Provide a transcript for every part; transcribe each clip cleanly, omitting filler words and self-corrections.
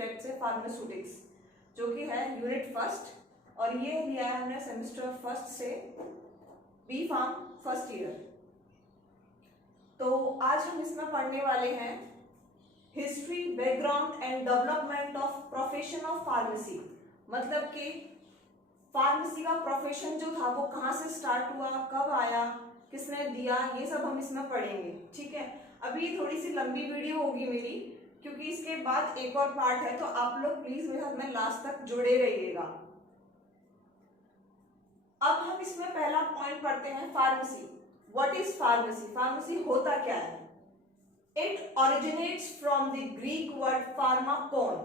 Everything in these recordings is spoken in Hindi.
सब्जेक्ट है फार्मास्यूटिक्स, जो कि है यूनिट फर्स्ट, और ये लिया है हमने सेमेस्टर फर्स्ट से बी फार्म फर्स्ट ईयर। तो आज हम इसमें पढ़ने वाले हैं history, background and development of profession of pharmacy. मतलब कि फार्मेसी का प्रोफेशन जो था वो कहाँ से स्टार्ट हुआ, कब आया, किसने दिया, ये सब हम इसमें पढ़ेंगे। ठीक है, अभी थोड़ी सी लंबी वीडियो होगी मेरी, क्योंकि इसके बाद एक और पार्ट है, तो आप लोग प्लीज मेरे साथ में लास्ट तक जुड़े रहिएगा। अब हम इसमें पहला पॉइंट पढ़ते हैं, pharmacy. What is pharmacy? Pharmacy होता क्या है? It originates from the Greek word pharmakon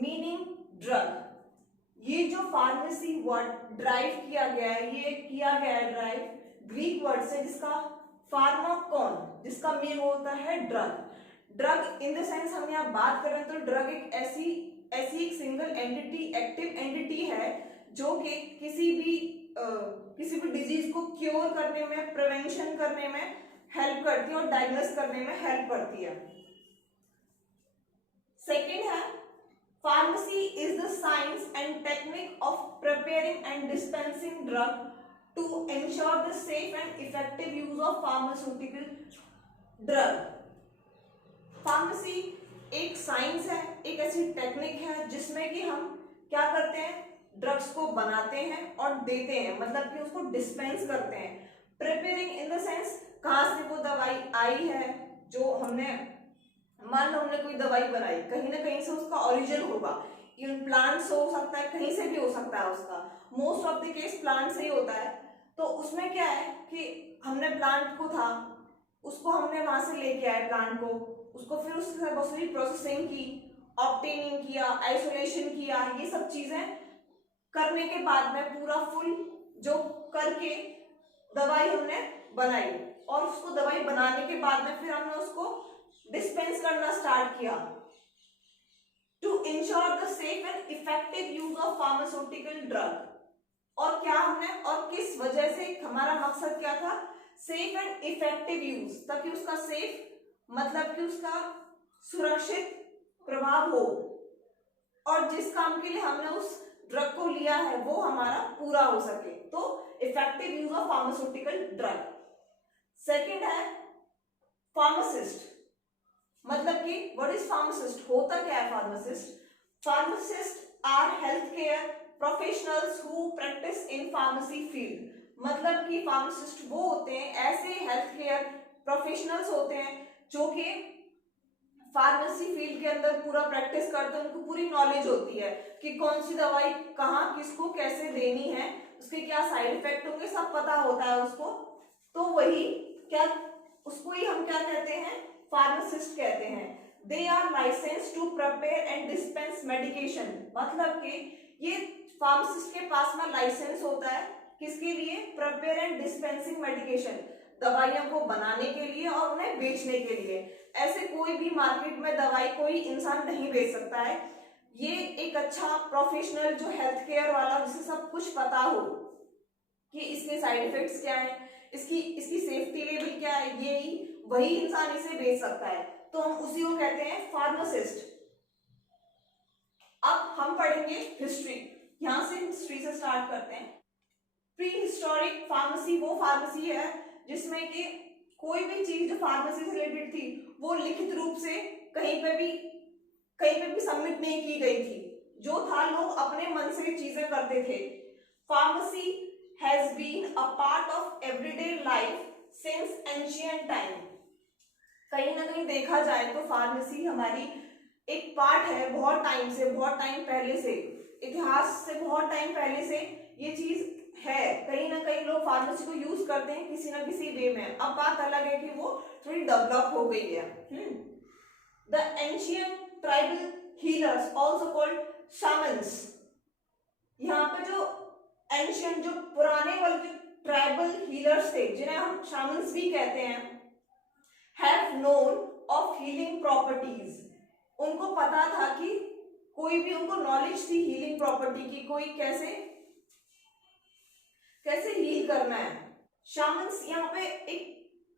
meaning drug. ये जो फार्मेसी वर्ड ड्राइव किया गया है, ये किया गया है ड्राइव ग्रीक वर्ड से, जिसका फार्माकोन, जिसका मीनिंग होता है drug. Drug in the sense हम यहाँ बात करें तो ड्रग एक ऐसी एक सिंगल एंटिटी, एक्टिव एंटिटी है जो कि किसी भी डिजीज को क्योर करने में, प्रिवेंशन करने में हेल्प करती है और डायग्नोस करने में हेल्प करती है। सेकेंड है, pharmacy is the science and technique of preparing and dispensing drug to ensure the safe and effective use of pharmaceutical drug। Pharmacy एक साइंस है, एक ऐसी टेक्निक है जिसमें कि हम क्या करते हैं, ड्रग्स को बनाते हैं और देते हैं, मतलब कि उसको डिस्पेंस करते हैं। प्रिपेयरिंग इन द सेंस कहाँ से वो दवाई आई है, जो हमने मान लो हमने कोई दवाई बनाई, कहीं ना कहीं से उसका ओरिजिन होगा, इन प्लांट से हो सकता है, कहीं से भी हो सकता है, उसका most of the case plant से ही होता है। तो उसमें क्या है कि हमने प्लांट को था, उसको हमने वहां से लेके आए प्लांट को, उसको फिर उसके बहुत सारी प्रोसेसिंग की, ऑब्टेनिंग किया, आइसोलेशन किया, ये सब चीजें करने के बाद में पूरा फुल जो करके दवाई हमने बनाई, और उसको दवाई बनाने के बाद में फिर हमने उसको डिस्पेंस करना स्टार्ट किया to ensure the safe and effective use of pharmaceutical drug. और क्या हमने और किस वजह से, हमारा मकसद क्या था, सेफ एंड इफेक्टिव यूज, ताकि उसका सेफ मतलब कि उसका सुरक्षित प्रभाव हो, और जिस काम के लिए हमने उस ड्रग को लिया है वो हमारा पूरा हो सके। तो effective use of pharmaceutical drug. Second है फार्मासिस्ट। मतलब कि व्हाट इज फार्मासिस्ट? होता क्या है pharmacist? Pharmacist are health care professionals who practice in pharmacy field. मतलब कि फार्मासिस्ट वो होते हैं, ऐसे हेल्थ केयर प्रोफेशनल्स होते हैं जो कि फार्मेसी फील्ड के अंदर पूरा प्रैक्टिस करते हैं, उनको पूरी नॉलेज होती है कि कौन सी दवाई कहाँ किसको कैसे देनी है, उसके क्या साइड इफेक्ट होंगे, सब पता होता है उसको। तो वही क्या, उसको ही हम क्या कहते हैं, फार्मासिस्ट कहते हैं। They are licence to prepare and dispense medication. मतलब कि ये फार्मासिस्ट के पास में लाइसेंस होता है, किसके लिए? प्रिपेयर एंड डिस्पेंसिंग मेडिकेशन, दवाइयों को बनाने के लिए और उन्हें बेचने के लिए। ऐसे कोई भी मार्केट में दवाई कोई इंसान नहीं बेच सकता है। ये एक अच्छा प्रोफेशनल जो हेल्थ केयर वाला, जिसे सब कुछ पता हो कि इसके साइड इफेक्ट्स क्या है, इसकी सेफ्टी लेवल क्या है, वही इंसान इसे बेच सकता है। तो हम उसी को कहते हैं फार्मासिस्ट। अब हम पढ़ेंगे हिस्ट्री। यहां से हिस्ट्री से स्टार्ट करते हैं। प्री हिस्टोरिक फार्मेसी वो फार्मेसी है जिसमें कि कोई भी चीज जो फार्मेसी से रिलेटेड थी वो लिखित रूप से कहीं पे भी सबमिट नहीं की गई थी। जो था, लोग अपने मन से चीजें करते थे। Pharmacy has been a part of everyday life since ancient time. कहीं ना कहीं देखा जाए तो फार्मेसी हमारी एक पार्ट है, बहुत टाइम पहले से, इतिहास से बहुत टाइम पहले से ये चीज है। कहीं ना कहीं लोग फार्मेसी को यूज करते हैं किसी ना किसी वे में। अब बात अलग है कि वो थोड़ी डेवलप हो गई है। The ancient tribal healers also called shamans. यहाँ पे जो एंशिएंट, जो पुराने वाले जो ट्राइबल हीलर्स थे, जिन्हें हम शामन्स भी कहते हैं, have known of healing properties. उनको पता था कि कोई भी, उनको नॉलेज थी हीलिंग प्रॉपर्टी की, कोई कैसे हील करना है। शामन्स यहाँ पे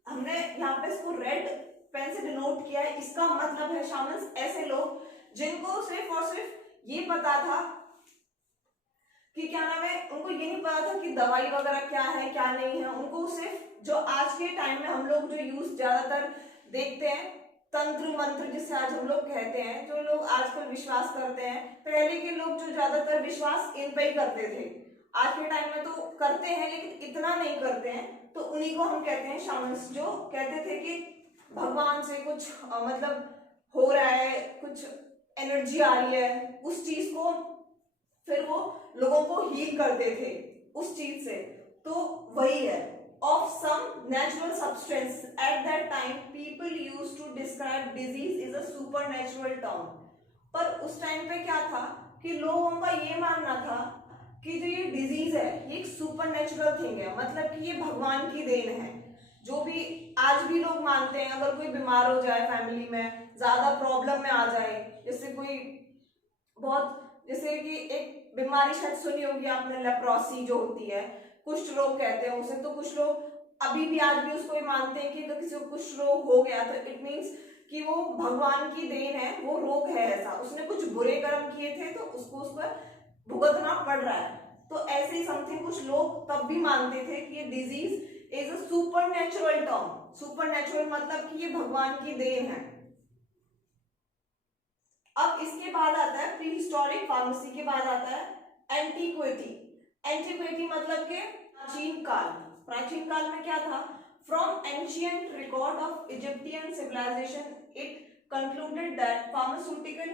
हमने यहाँ पे इसको रेड पेन से डिनोट किया है। इसका मतलब है शामन्स ऐसे लोग जिनको सिर्फ और सिर्फ ये पता था कि क्या नाम है, उनको ये नहीं पता था कि दवाई वगैरह क्या है क्या नहीं है। उनको सिर्फ जो आज के टाइम में हम लोग जो यूज ज्यादातर देखते हैं, तंत्र मंत्र जिसे आज हम लोग कहते हैं, जो लोग आजकल विश्वास करते हैं, पहले के लोग जो ज्यादातर विश्वास इन पे ही करते थे। आज के टाइम में तो करते हैं लेकिन इतना नहीं करते हैं, तो उन्हीं को हम कहते हैं शामन्स, जो कहते थे कि भगवान से कुछ मतलब हो रहा है, कुछ एनर्जी आ रही है, उस चीज को फिर वो लोगों को हील करते थे उस चीज से। तो वही है, of some natural substance at that time people used to describe disease is a supernatural term। पर उस टाइम पे क्या था कि लोगों का ये मानना था कि जो ये डिजीज है ये एक सुपरनेचुरल थिंग है, मतलब कि ये भगवान की देन है। जो भी आज भी लोग मानते हैं, अगर कोई बीमार हो जाए, फैमिली में ज्यादा प्रॉब्लम में आ जाए, जैसे कोई बहुत, जैसे कि एक बीमारी शायद सुनी होगी आपने, लेप्रोसी जो होती है, कुष्ठ रोग कहते हैं उसे, तो कुछ लोग अभी भी आज भी उसको मानते हैं कि अगर किसी को कुष्ठ रोग हो गया तो इट मीन्स कि वो भगवान की देन है, वो रोग है ऐसा, उसने कुछ बुरे कर्म किए थे तो उसको भुगतना पड़ रहा है। तो ऐसे ही समथिंग कुछ लोग तब भी मानते थे कि ये disease is a supernatural term. Supernatural मतलब कि ये भगवान की देन है। अब इसके बाद आता है प्री हिस्टोरिक फार्मेसी के बाद आता है एंटीक्विटी। एंटीक्विटी मतलब के प्राचीन काल। प्राचीन काल में क्या था, from ancient record of Egyptian civilisation it concluded that pharmaceutical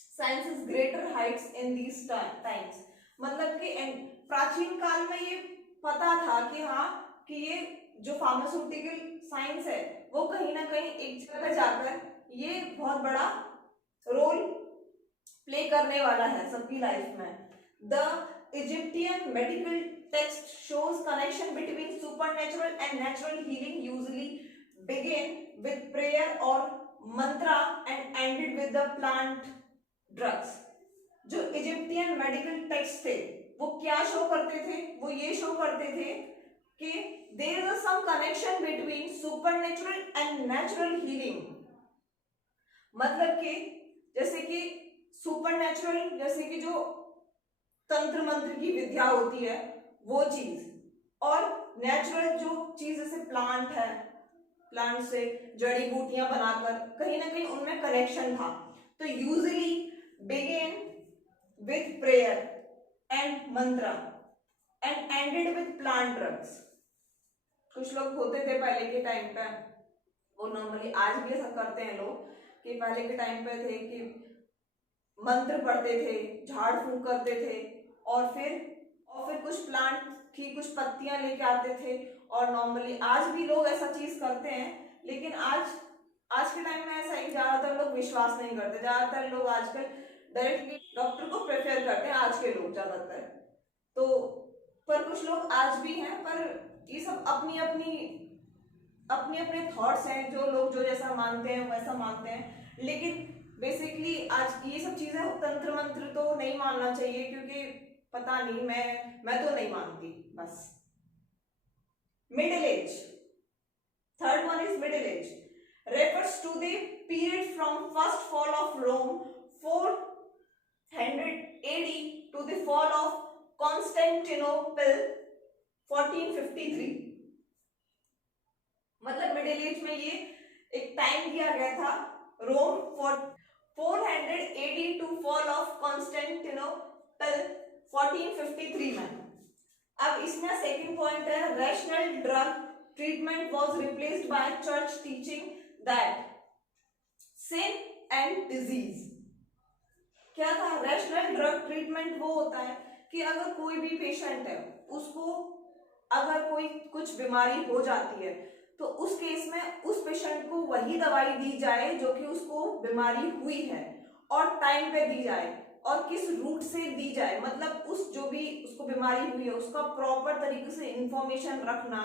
science is greater heights in these times. मतलब कि प्राचीन काल में ये पता था कि हाँ, कि ये जो फार्मास्यूटिकल साइंस है वो कहीं ना कहीं एक जगह जाकर ये बहुत बड़ा रोल प्ले करने वाला है सबकी लाइफ में। The Egyptian medical text shows connection between supernatural and natural healing usually begin with prayer और mantra and ended with the plant drugs. जो इजिप्टियन मेडिकल टेक्स्ट थे वो क्या शो करते थे, वो ये शो करते थे कि there is some connection between supernatural and natural healing. मतलब कि जैसे कि सुपरनेचुरल, जैसे कि जो तंत्र मंत्र की विद्या होती है वो चीज, और नेचुरल जो चीज जैसे प्लांट है, प्लांट से जड़ी बूटियां बनाकर कहीं ना कहीं उनमें कनेक्शन था। तो usually begin with prayer and mantra and ended with plant drugs. कुछ लोग होते थे पहले के टाइम पे, वो नॉर्मली आज भी ऐसा करते हैं लोग, कि पहले के टाइम पे थे कि मंत्र पढ़ते थे, झाड़ फूंक करते थे, और फिर कुछ प्लांट की कुछ पत्तियां लेके आते थे। और नॉर्मली आज भी लोग ऐसा चीज करते हैं, लेकिन आज के टाइम में ऐसा ही ज्यादातर लोग विश्वास नहीं करते। ज्यादातर लोग आजकल डायरेक्टली डॉक्टर को प्रेफर करते हैं, आज के लोग ज्यादातर। तो पर कुछ लोग आज भी हैं, पर ये सब अपनी अपने थॉट्स हैं, जो लोग जो जैसा मानते हैं वैसा मानते हैं। लेकिन बेसिकली आज ये सब चीजें, तंत्र मंत्र तो नहीं मानना चाहिए, क्योंकि पता नहीं, मैं तो नहीं मानती बस। Middle age, third one is middle age, refers to the period from first fall of Rome 400 AD to the fall of Constantinople 1453। मतलब मिडिल एज में ये एक टाइम दिया गया था, Rome 400 AD to fall of Constantinople 1453 में। अब इसमें सेकंड पॉइंट है, rational drug treatment was replaced by church teaching that sin and disease. क्या था, रैशनल ड्रग ट्रीटमेंट वो होता है कि अगर कोई भी पेशेंट है, उसको अगर कोई कुछ बीमारी हो जाती है तो उस केस में उस पेशेंट को वही दवाई दी जाए जो कि उसको बीमारी हुई है, और टाइम पे दी जाए, और किस रूट से दी जाए, मतलब उस जो भी उसको बीमारी हुई है उसका प्रॉपर तरीके से इंफॉर्मेशन रखना,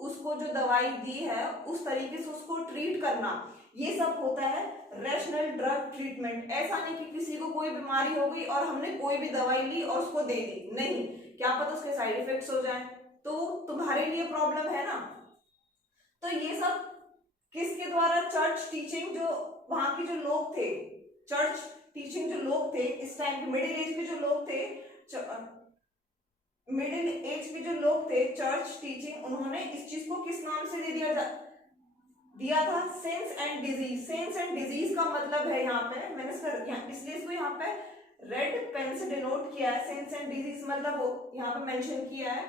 उसको जो दवाई दी है उस तरीके से उसको ट्रीट करना, ये सब होता है रैशनल ड्रग ट्रीटमेंट। ऐसा नहीं कि किसी को कोई बीमारी हो गई और हमने कोई भी दवाई ली और उसको दे दी, नहीं, क्या पता उसके साइड इफेक्ट्स हो जाए, तो तुम्हारे लिए प्रॉब्लम है ना। तो ये सब किसके द्वारा, चर्च टीचिंग, जो वहां के जो लोग थे, चर्च टीचिंग जो लोग थे इस टाइम पे, मिडिल एज के जो लोग थे, मिडिल एज के जो लोग थे, चर्च टीचिंग, उन्होंने इस चीज को किस नाम से दे दिया था? Sense and disease. Sense and disease का मतलब है यहाँ पे, मैंने इसलिए इसको यहाँ पे रेड पेन से डिनोट किया है। सेंस एंड डिजीज मतलब यहाँ पे मेंशन किया है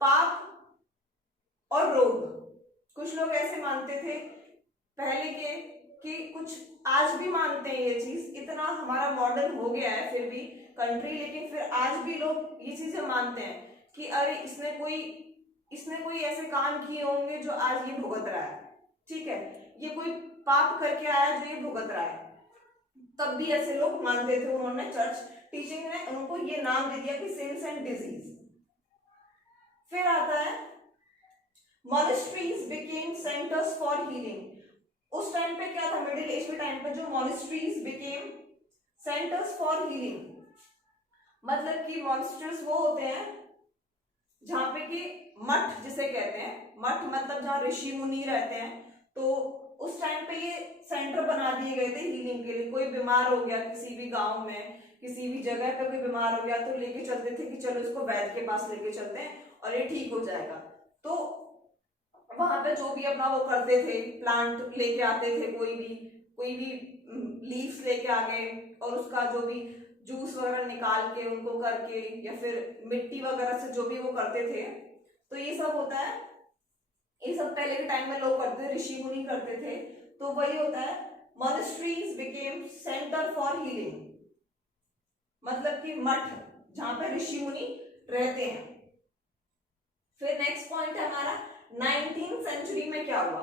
पाप और रोग। कुछ लोग ऐसे मानते थे पहले के कि कुछ आज भी मानते हैं ये चीज, इतना हमारा मॉडर्न हो गया है फिर भी कंट्री, लेकिन फिर आज भी लोग ये चीजें मानते हैं कि अरे इसने कोई ऐसे काम किए होंगे जो आज ये भुगत रहा है, ठीक है, ये कोई पाप करके आया जो ये भुगत रहा है। तब भी ऐसे लोग मानते थे, उन्होंने चर्च टीचिंग ने उनको ये नाम दे दिया कि सिंस एंड डिजीज। फिर आता है monasteries became centres for healing. उस टाइम पे क्या था, मिडिल एज के टाइम पे जो monasteries became centres for healing, मतलब कि मॉनेस्ट्रीज वो होते हैं जहां पे कि मठ जिसे कहते हैं, मठ मतलब जहां ऋषि मुनि रहते हैं। तो उस टाइम पे ये सेंटर बना दिए गए थे हीलिंग के लिए। कोई बीमार हो गया किसी भी गांव में, किसी भी जगह पे कोई बीमार हो गया तो लेके चलते थे कि चलो इसको वैद्य के पास लेके चलते हैं और ये ठीक हो जाएगा। तो वहां पे जो भी अपना वो करते थे, प्लांट लेके आते थे, कोई भी लीव्स लेके आ गए और उसका जो भी जूस वगैरह निकाल के उनको करके, या फिर मिट्टी वगैरह से जो भी वो करते थे, तो ये सब होता है। ये सब पहले के टाइम में लोग करते थे, ऋषि मुनि करते थे। तो वही होता है monasteries became centre for healing, मतलब कि मठ जहां पे ऋषि मुनि रहते हैं। फिर नेक्स्ट पॉइंट है हमारा 19th सेंचुरी में क्या हुआ।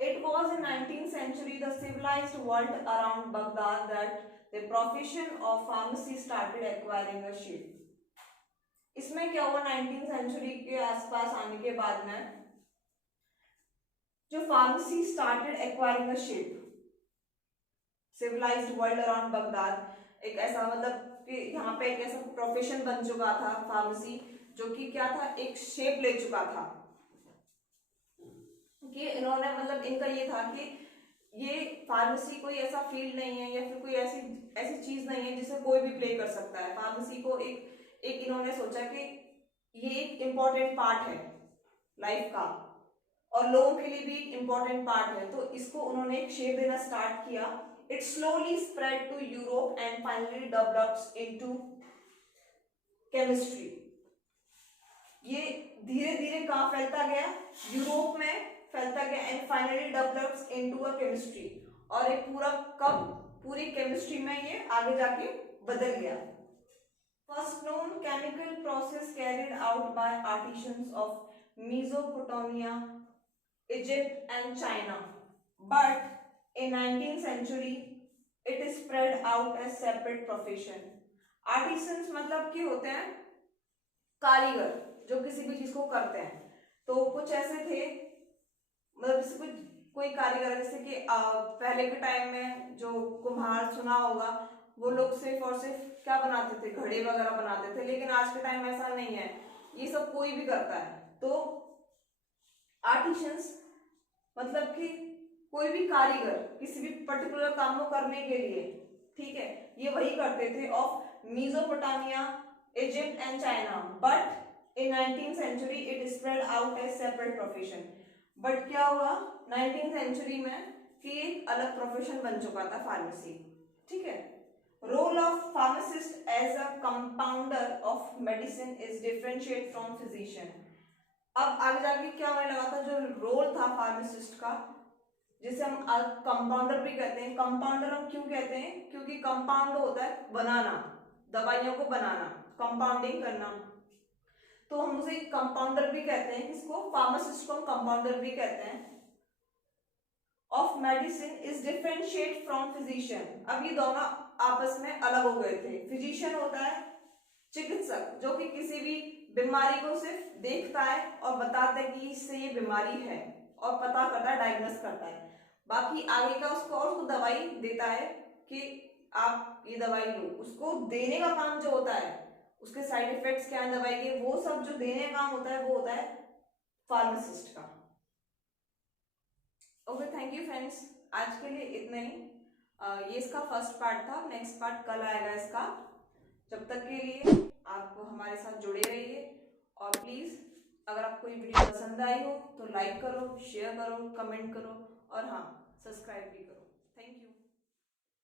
It was in 19th century the civilized world around Baghdad that the profession of pharmacy started acquiring a shape. इसमें क्या हुआ, 19th सेंचुरी के आसपास आने के बाद में जो pharmacy started acquiring a shape, civilised world around Baghdad एक ऐसा, मतलब कि यहाँ पे एक ऐसा प्रोफेशन बन चुका था फार्मेसी, जो कि क्या था, एक शेप ले चुका था कि इन्होंने, मतलब इनका ये था कि ये फार्मेसी कोई ऐसा फील्ड नहीं है या फिर कोई ऐसी चीज नहीं है जिसे कोई भी प्ले कर सकता है। फार्मेसी को एक इन्होंने सोचा कि ये एक इम्पोर्टेंट पार्ट है लाइफ का और लोगों के लिए भी एक इम्पोर्टेंट पार्ट है, तो इसको उन्होंने एक शेप देना स्टार्ट किया। It slowly spread to Europe and finally develops into chemistry. ये धीरे धीरे कहाँ फैलता गया, यूरोप में फैलता गया and finally develops into a chemistry, और एक पूरी केमिस्ट्री में ये आगे जाके बदल गया। First known chemical process carried out by artisans of Mesopotamia, Egypt and China, but in 19th century it is spread out as separate profession. Artisans मतलब क्या होते हैं, कारीगर जो किसी भी चीज को करते हैं। तो कुछ ऐसे थे, मतलब जैसे कोई कारीगर, जैसे कि पहले के टाइम में जो कुम्हार सुना होगा, वो लोग सिर्फ और सिर्फ क्या बनाते थे, घड़े वगैरह बनाते थे, लेकिन आज के टाइम में ऐसा नहीं है, ये सब कोई भी करता है। तो आर्टिसंस मतलब कि कोई भी कारीगर किसी भी पर्टिकुलर काम को करने के लिए, ठीक है, ये वही करते थे of Mesopotamia, Egypt and China, but in 19th century it spread out as separate profession. But क्या हुआ 19th सेंचुरी में कि एक अलग प्रोफेशन बन चुका था फार्मेसी, ठीक है। Role of pharmacist as a compounder of medicine is differentiate from physician. अब आगे जाके क्या होने लगा था, जो रोल था फार्मासिस्ट का, जिसे हम कंपाउंडर भी कहते हैं। कंपाउंडर हम क्यों कहते हैं, क्योंकि कंपाउंड होता है बनाना, दवाइयों को बनाना, कंपाउंडिंग करना, तो हम उसे कंपाउंडर भी कहते हैं। इसको फार्मासिस्ट को हम कंपाउंडर भी कहते हैं। Of medicine is differentiate from physician. अब ये दोनों आपस में अलग हो गए थे। फिजिशियन होता है चिकित्सक, जो कि किसी भी बीमारी को सिर्फ देखता है और बताता है कि इससे ये बीमारी है और पता करता है, डायग्नोस करता है। बाकी आगे का उसको दवाई देता है कि आप ये दवाई लो। उसको देने का काम जो होता है, उसके साइड इफेक्ट्स क्या है दवाई के, वो सब जो देने का काम होता है वो होता है फार्मासिस्ट का। ओके, थैंक यू फ्रेंड्स, आज के लिए इतना ही। ये इसका फर्स्ट पार्ट था, नेक्स्ट पार्ट कल आएगा इसका। जब तक के लिए आप हमारे साथ जुड़े रहिए और प्लीज़ अगर आपको ये वीडियो पसंद आई हो तो लाइक करो, शेयर करो, कमेंट करो और हाँ, सब्सक्राइब भी करो।